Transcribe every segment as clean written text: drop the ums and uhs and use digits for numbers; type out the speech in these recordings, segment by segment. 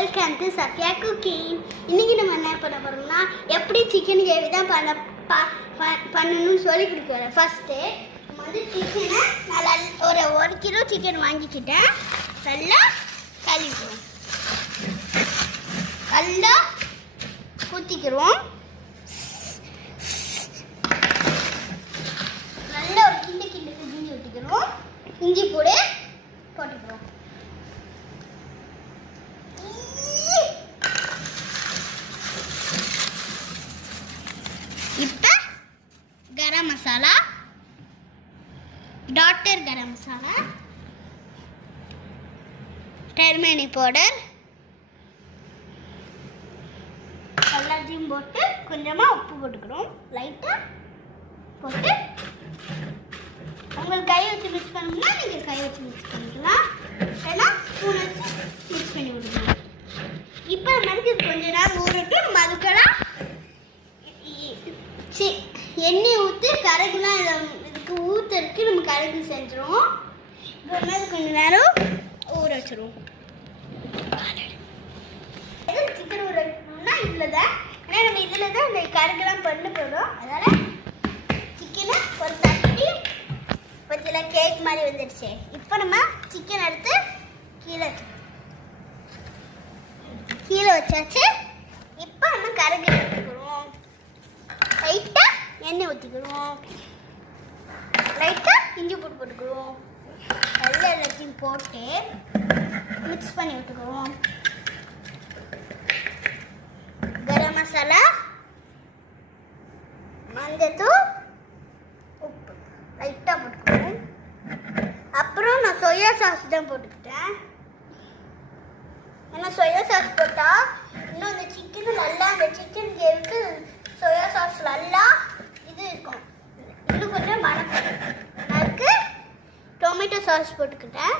Welcome to Safiya cooking. இன்னைக்கு நம்ம என்ன பண்ண போறோம்னா எப்படி சிக்கன் கிரேவி தான் பண்ணணும்னு சொல்லி கொடுக்குறேன். ஃபர்ஸ்ட்டு நம்ம வந்து சிக்கனை நல்லா ஒரு கிலோ சிக்கன் வாங்கிக்கிட்டேன். நல்லா கழுவிடுவோம், நல்லா ஊற்றிக்கிறோம். நல்லா ஒரு கிண்டுக்கு இஞ்சி ஊற்றிக்கிறோம். இஞ்சி போட்டுக்கிறோம். இப்போ garam masala, doctor garam masala, turmeric powder எல்லாத்தையும் போட்டு கொஞ்சமாக உப்பு போட்டுக்கிறோம். லைட்டாக போட்டு உங்களுக்கு கை வச்சு மிக்ஸ் பண்ணணும்னா நீங்கள் கை வச்சு மிக்ஸ் பண்ணிக்கலாம், இல்லைன்னா ஸ்பூன் வச்சு மிக்ஸ் பண்ணி விடணும். இப்போ நமக்கு இது கொஞ்ச நேரம் ஊறட்டும். நம்ம அதுக்கெல்லாம் எண்ணெய் ஊற்றி கரகுலாம் இதுக்கு ஊற்றுறதுக்கு நம்ம கரகு செஞ்சிடும். இப்போ வந்து கொஞ்சம் நேரம் ஊற வச்சிருவோம். சிக்கன் ஊற வைக்கணும்னா இதில் தான், ஏன்னா நம்ம இதில் தான் இந்த கரகுலாம் பண்ண போதும். அதனால் சிக்கனை ஒரு தட்டி கொஞ்சம் கேக் மாதிரி வந்துடுச்சு. இப்போ நம்ம சிக்கன் எடுத்து கீழே வச்சாச்சு. இப்போ நம்ம கரகு எடுத்துக்கிறோம். லைட்டாக எண்ணெய் ஊற்றிக்கிறோம், லைட்டாக இஞ்சி போட்டுக்கிறோம். நல்லா எல்லாத்தையும் போட்டு மிக்ஸ் பண்ணி விட்டுக்கிறோம். கரம் மசாலா, மஞ்சத்தூள், உப்பு லைட்டாக போட்டுக்கிறோம். அப்புறம் நான் சோயா சாஸ் தான் போட்டுக்கிட்டேன். ஏன்னா சோயா சாஸ் போட்டால் இன்னும் அந்த சிக்கன் நல்லா, அந்த சிக்கன் கேவுக்கு சோயா சாஸ் நல்லா இது இருக்கும், இன்னும் கொஞ்சம் மணக்கும். அதுக்கு டொமேட்டோ சாஸ் போட்டுக்கிட்டேன்.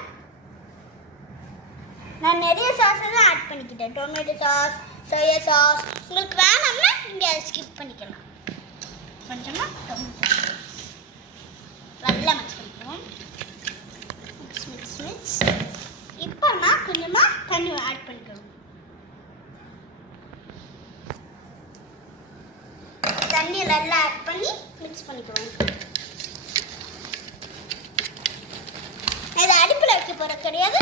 நான் நிறைய சாஸ் தான் ஆட் பண்ணிக்கிட்டேன். Tomato sauce, soya sauce. உங்களுக்கு வேணாம்னா நீங்கள் அதை ஸ்கிப் பண்ணிக்கலாம். கொஞ்சமாக டொமேட்டோ சாஸ் நல்லா மிக்ஸ் பண்ணிக்குவோம். மிக்ஸ். இப்போ நான் கொஞ்சமாக தண்ணி ஆட் பண்ணிக்கிறோம். தண்ணி நல்லா ஆட் பண்ணி மிக்ஸ் பண்ணிக்கிறோம். இது அடுப்பில் வைக்க போகிறது கிடையாது,